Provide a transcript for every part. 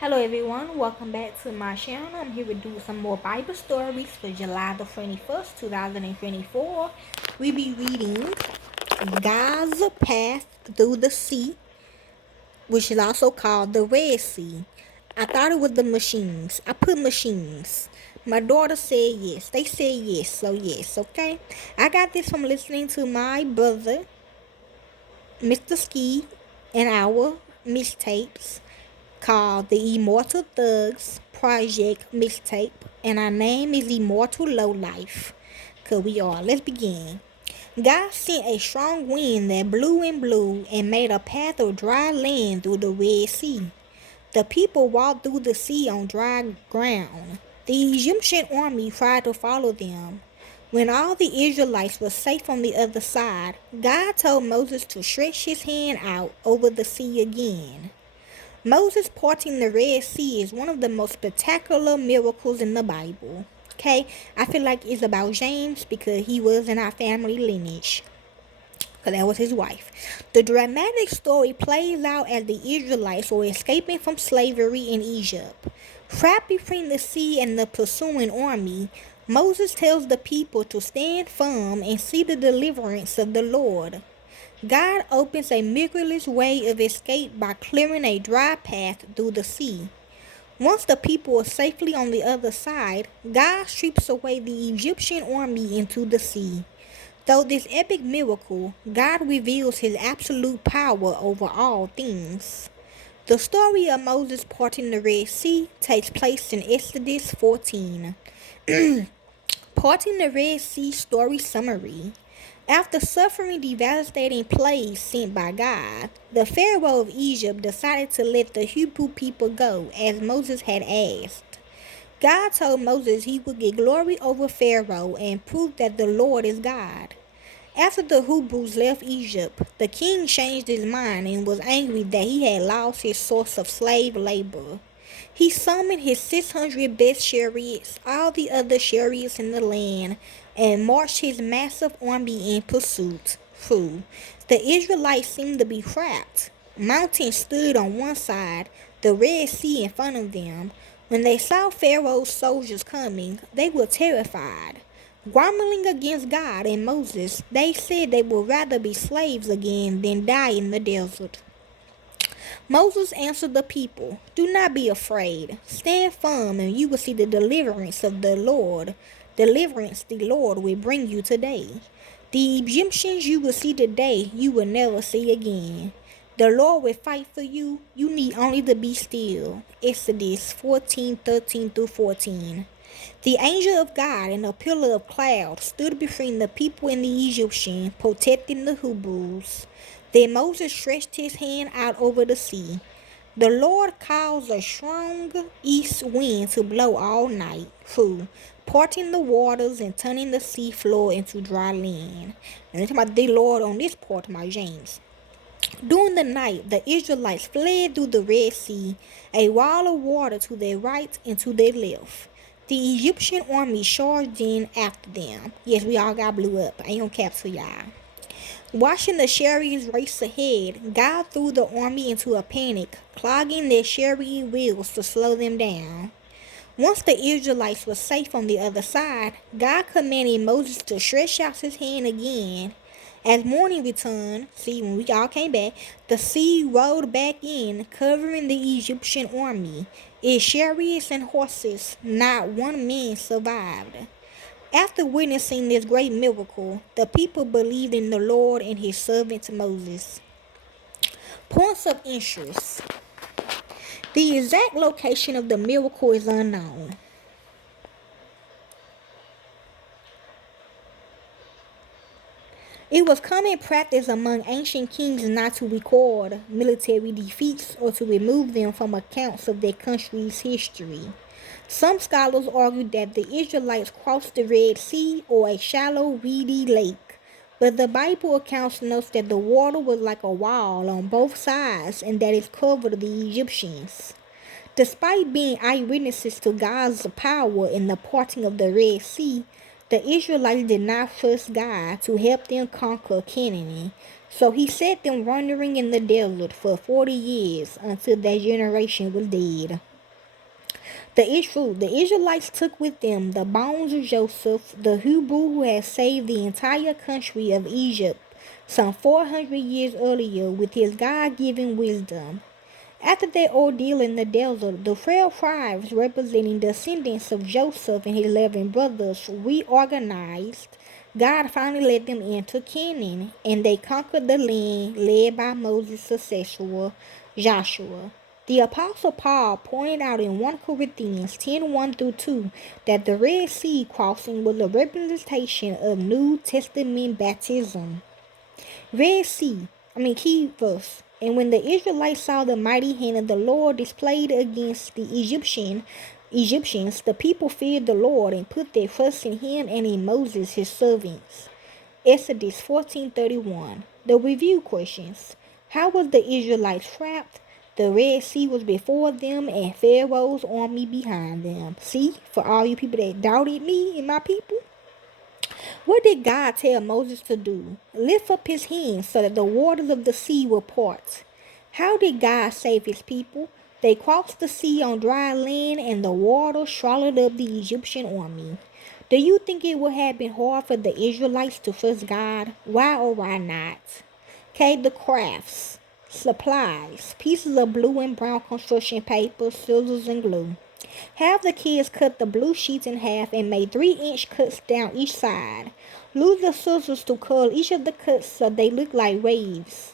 Hello everyone, welcome back to my channel. I'm here to do some more Bible stories for July the 21st, 2024. We be reading God's Path Through the Sea, which is also called the Red Sea. I thought it was the machines. I put machines. My daughter said yes. They said yes, so yes, okay? I got this from listening to my brother, Mr. Ski, and our mixtapes called the Immortal Thugs Project Mixtape, and our name is Immortal Lowlife. Cause we are. Let's begin. God sent a strong wind that blew and blew and made a path of dry land through the Red Sea. The people walked through the sea on dry ground. The Egyptian army tried to follow them. When all the Israelites were safe on the other side, God told Moses to stretch his hand out over the sea again. Moses parting the Red Sea is one of the most spectacular miracles in the Bible. Okay, I feel like it's about James because he was in our family lineage. Because that was his wife. The dramatic story plays out as the Israelites were escaping from slavery in Egypt. Trapped between the sea and the pursuing army, Moses tells the people to stand firm and see the deliverance of the Lord. God opens a miraculous way of escape by clearing a dry path through the sea. Once the people are safely on the other side, God sweeps away the Egyptian army into the sea. Through this epic miracle, God reveals his absolute power over all things. The story of Moses parting the Red Sea takes place in Exodus 14. Parting the Red Sea story summary. After suffering devastating plagues sent by God, the Pharaoh of Egypt decided to let the Hebrew people go as Moses had asked. God told Moses he would get glory over Pharaoh and prove that the Lord is God. After the Hebrews left Egypt, the king changed his mind and was angry that he had lost his source of slave labor. He summoned his 600 best chariots, all the other chariots in the land, and marched his massive army in pursuit. The Israelites seemed to be trapped. Mountains stood on one side, the Red Sea in front of them. When they saw Pharaoh's soldiers coming, they were terrified. Grumbling against God and Moses, they said they would rather be slaves again than die in the desert. Moses answered the people, "Do not be afraid. Stand firm and you will see the deliverance of the Lord. Deliverance the Lord will bring you today. The Egyptians you will see today, you will never see again. The Lord will fight for you. You need only to be still." Exodus 14:13 through 14. The angel of God in a pillar of cloud stood between the people and the Egyptians, protecting the Hebrews. Then Moses stretched his hand out over the sea. The Lord caused a strong east wind to blow all night through, parting the waters and turning the sea floor into dry land. And talking about the Lord on this part, my James. During the night, the Israelites fled through the Red Sea, a wall of water to their right and to their left. The Egyptian army charged in after them. Yes, we all got blew up. I ain't gonna capture y'all. Watching the chariots race ahead, God threw the army into a panic, clogging their chariot wheels to slow them down. Once the Israelites were safe on the other side, God commanded Moses to stretch out his hand again. As morning returned, see, when we all came back, the sea rolled back in, covering the Egyptian army. Its chariots and horses, not one man survived. After witnessing this great miracle, the people believed in the Lord and his servant Moses. Points of interest. The exact location of the miracle is unknown. It was common practice among ancient kings not to record military defeats or to remove them from accounts of their country's history. Some scholars argue that the Israelites crossed the Red Sea or a shallow, reedy lake, but the Bible accounts notes that the water was like a wall on both sides and that it covered the Egyptians. Despite being eyewitnesses to God's power in the parting of the Red Sea, the Israelites did not trust God to help them conquer Canaan, so he set them wandering in the desert for 40 years until that generation was dead. The Israelites took with them the bones of Joseph, the Hebrew who had saved the entire country of Egypt some 400 years earlier with his God-given wisdom. After their ordeal in the desert, the 12 tribes representing the descendants of Joseph and his 11 brothers reorganized. God finally led them into Canaan, and they conquered the land led by Moses' successor, Joshua. The Apostle Paul pointed out in 1 Corinthians 10:1-2 that the Red Sea crossing was a representation of New Testament baptism. Red Sea, key verse. And when the Israelites saw the mighty hand of the Lord displayed against the Egyptians, the people feared the Lord and put their trust in him and in Moses, his servants. Exodus 14:31. The review questions. How was the Israelites trapped? The Red Sea was before them and Pharaoh's army behind them. See, for all you people that doubted me and my people, what did God tell Moses to do? Lift up his hands so that the waters of the sea will part. How did God save his people? They crossed the sea on dry land and the water swallowed up the Egyptian army. Do you think it would have been hard for the Israelites to trust God? Why or why not? Okay, the crafts. Supplies. Pieces of blue and brown construction paper, scissors, and glue. Have the kids cut the blue sheets in half and made 3-inch cuts down each side. Use the scissors to curl each of the cuts so they look like waves.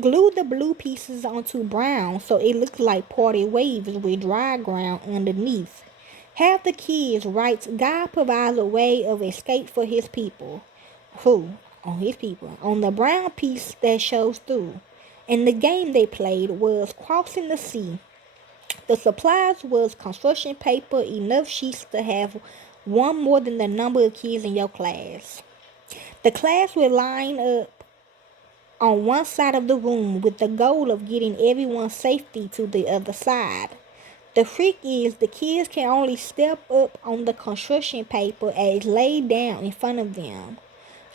Glue the blue pieces onto brown so it looks like parted waves with dry ground underneath. Have the kids write, God provides a way of escape for his people. Who? On his people. On the brown piece that shows through. And the game they played was crossing the sea. The supplies was construction paper, enough sheets to have one more than the number of kids in your class. The class would line up on one side of the room with the goal of getting everyone's safety to the other side. The trick is the kids can only step up on the construction paper as laid down in front of them.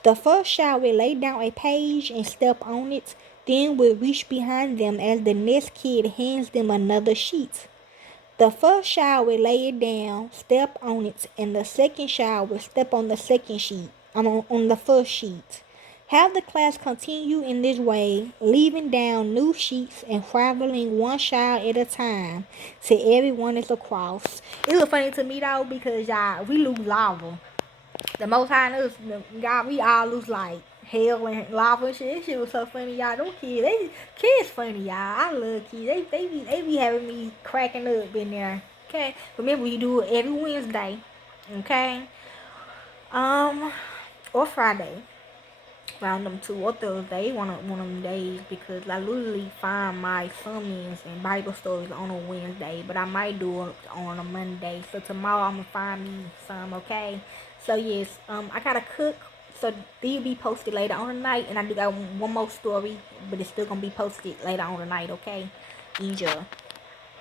The first child will lay down a page and step on it, then will reach behind them as the next kid hands them another sheet. The first child will lay it down, step on it, and the second child will step on the second sheet, on the first sheet. Have the class continue in this way, leaving down new sheets and traveling one child at a time till everyone is across. It was funny to me though because we lose lava. The Most High and us, God, we all lose like hell and lava and shit. This shit was so funny, y'all. Them kids funny, y'all. I love kids. They be having me cracking up in there. Okay, remember we do it every Wednesday. Okay, or Friday. Around them 2 or Thursday, one of them days, because I literally find my sermons and Bible stories on a Wednesday, but I might do it on a Monday. So tomorrow I'm gonna find me some, okay? So yes, I gotta cook, so they'll be posted later on tonight, and I do got one more story, but it's still gonna be posted later on tonight, okay? Enjoy.